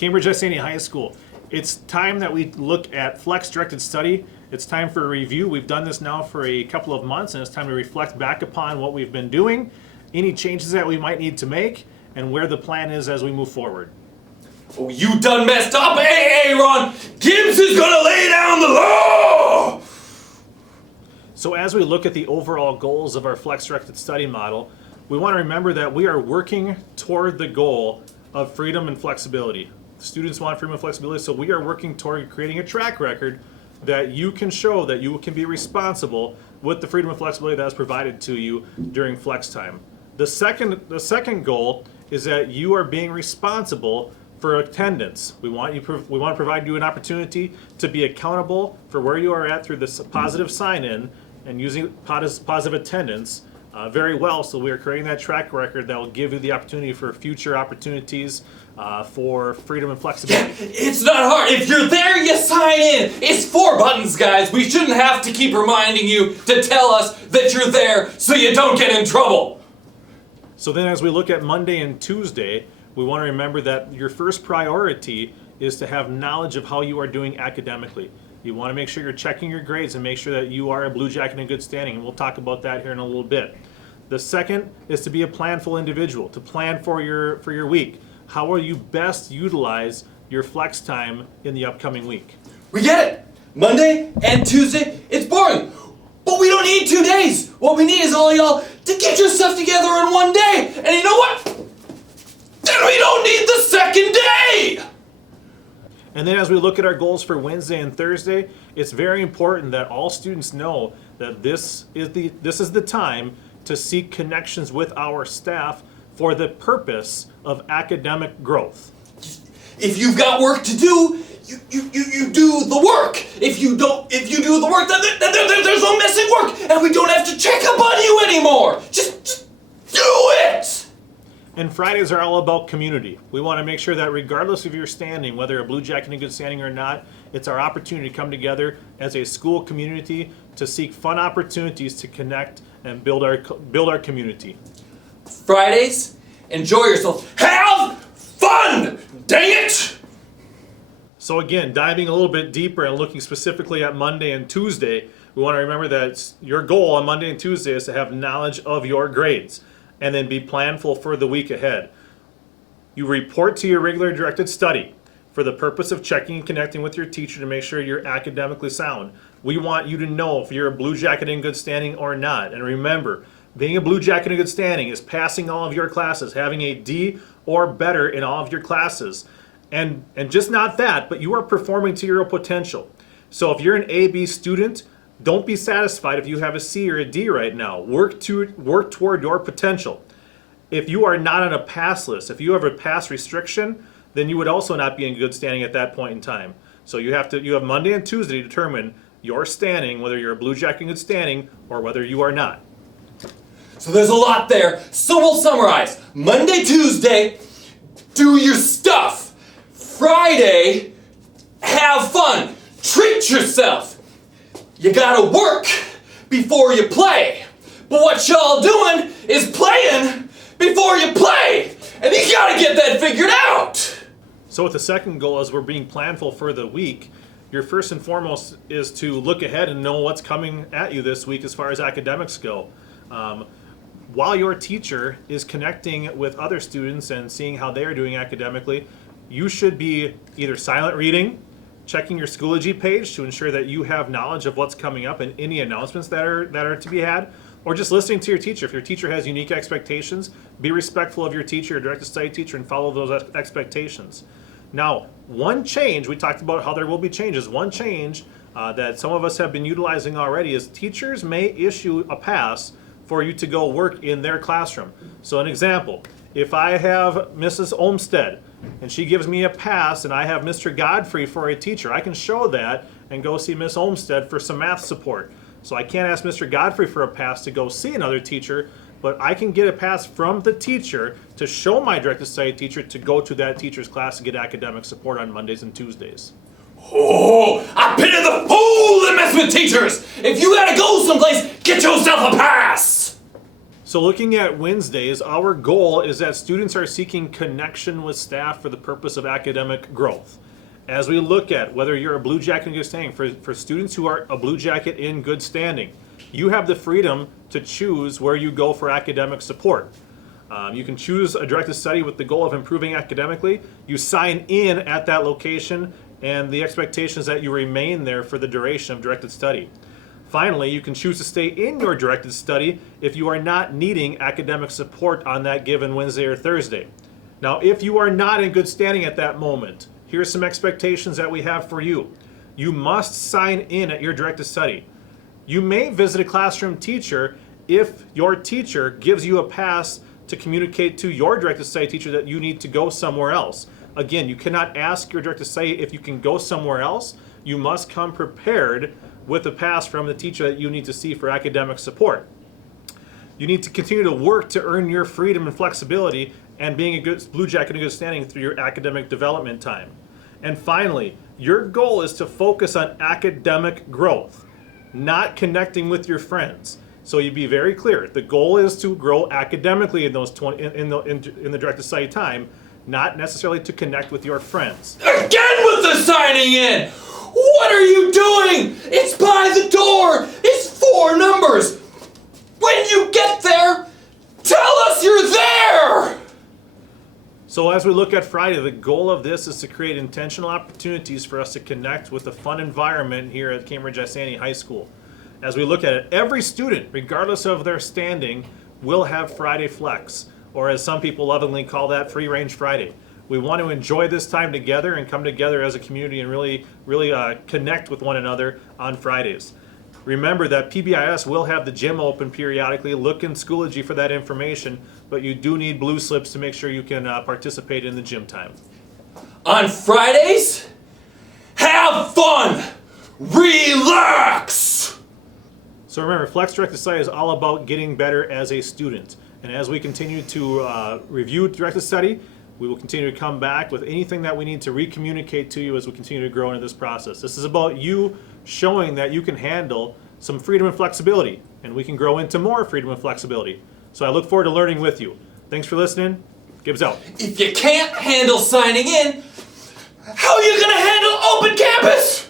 Cambridge SANE High School. It's time that we look at flex-directed study. It's time for a review. We've done this now for a couple of months, and it's time to reflect back upon what we've been doing, any changes that we might need to make, and where the plan is as we move forward. Oh, you done messed up, Aaron! Gibbs is gonna lay down the law! So as we look at the overall goals of our flex-directed study model, we want to remember that we are working toward the goal of freedom and flexibility. Students want freedom and flexibility, so we are working toward creating a track record that you can show that you can be responsible with the freedom and flexibility that is provided to you during flex time. The second goal is that you are being responsible for attendance. We want to provide you an opportunity to be accountable for where you are at through this positive sign-in and using positive attendance very well. So we are creating that track record that will give you the opportunity for future opportunities for freedom and flexibility. It's not hard. If you're there, you sign in. It's 4 buttons, guys. We shouldn't have to keep reminding you to tell us that you're there so you don't get in trouble. So then as we look at Monday and Tuesday, we want to remember that your first priority is to have knowledge of how you are doing academically. You want to make sure you're checking your grades and make sure that you are a Blue Jacket in good standing, and we'll talk about that here in a little bit. The second is to be a planful individual, to plan for your week. How will you best utilize your flex time in the upcoming week? We get it. Monday and Tuesday, it's boring. But we don't need 2 days. What we need is all y'all to get your stuff together in 1 day. And you know what? Then we don't need the second day. And then as we look at our goals for Wednesday and Thursday, it's very important that all students know that this is the time to seek connections with our staff for the purpose of academic growth. If you've got work to do, you do the work. If you do the work, then there's no missing work, and we don't have to check up on you anymore. Just do it. And Fridays are all about community. We want to make sure that regardless of your standing, whether a Blue Jacket in good standing or not, it's our opportunity to come together as a school community to seek fun opportunities to connect and build our community. Fridays, enjoy yourself. Have fun! Dang it! So again, diving a little bit deeper and looking specifically at Monday and Tuesday, we want to remember that your goal on Monday and Tuesday is to have knowledge of your grades and then be planful for the week ahead. You report to your regular directed study for the purpose of checking and connecting with your teacher to make sure you're academically sound. We want you to know if you're a Blue Jacket in good standing or not. And remember, being a Blue Jacket in good standing is passing all of your classes, having a D or better in all of your classes. And just not that, but you are performing to your potential. So if you're an A-B student, don't be satisfied if you have a C or a D right now. Work toward your potential. If you are not on a pass list, if you have a pass restriction, then you would also not be in good standing at that point in time. So you have Monday and Tuesday to determine your standing, whether you're a Blue Jacket in good standing or whether you are not. So there's a lot there. So we'll summarize. Monday, Tuesday, do your stuff. Friday, have fun. Treat yourself. You gotta work before you play. But what y'all doing is playing before you play. And you gotta get that figured out. So with the second goal, as we're being planful for the week, your first and foremost is to look ahead and know what's coming at you this week as far as academics go. While your teacher is connecting with other students and seeing how they are doing academically, you should be either silent reading, checking your Schoology page to ensure that you have knowledge of what's coming up and any announcements that are to be had, or just listening to your teacher. If your teacher has unique expectations, be respectful of your teacher, your directed study teacher, and follow those expectations. Now, one change, we talked about how there will be changes. One change that some of us have been utilizing already is teachers may issue a pass for you to go work in their classroom. So an example, if I have Mrs. Olmsted and she gives me a pass and I have Mr. Godfrey for a teacher, I can show that and go see Miss Olmsted for some math support. So I can't ask Mr. Godfrey for a pass to go see another teacher, but I can get a pass from the teacher to show my directed study teacher to go to that teacher's class and get academic support on Mondays and Tuesdays. Oh, I pity the fool that mess with teachers! If you gotta go someplace, get yourself a pass! So looking at Wednesdays, our goal is that students are seeking connection with staff for the purpose of academic growth. As we look at whether you're a Blue Jacket in good standing, for students who are a Blue Jacket in good standing, you have the freedom to choose where you go for academic support. You can choose a directed study with the goal of improving academically. You sign in at that location, and the expectation is that you remain there for the duration of directed study. Finally, you can choose to stay in your directed study if you are not needing academic support on that given Wednesday or Thursday. Now, if you are not in good standing at that moment, here are some expectations that we have for you. You must sign in at your directed study. You may visit a classroom teacher if your teacher gives you a pass to communicate to your directed study teacher that you need to go somewhere else. Again, you cannot ask your directed study if you can go somewhere else. You must come prepared with a pass from the teacher that you need to see for academic support. You need to continue to work to earn your freedom and flexibility and being a good Blue Jacket in good standing through your academic development time. And finally, your goal is to focus on academic growth, not connecting with your friends. So you be very clear. The goal is to grow academically in those in the directed study time, not necessarily to connect with your friends. Again with the signing in! What are you doing? It's by the door! It's 4 numbers! When you get there, tell us you're there! So as we look at Friday, the goal of this is to create intentional opportunities for us to connect with a fun environment here at Cambridge Isani High School. As we look at it, every student, regardless of their standing, will have Friday Flex, or as some people lovingly call that, Free Range Friday. We want to enjoy this time together and come together as a community and really connect with one another on Fridays. Remember that PBIS will have the gym open periodically. Look in Schoology for that information, but you do need blue slips to make sure you can participate in the gym time. On Fridays, have fun! Relax! So remember, Flex Directed Study is all about getting better as a student. And as we continue to review Directed Study, we will continue to come back with anything that we need to re-communicate to you as we continue to grow into this process. This is about you showing that you can handle some freedom and flexibility, and we can grow into more freedom and flexibility. So I look forward to learning with you. Thanks for listening. Gibbs out. If you can't handle signing in, how are you gonna handle open campus?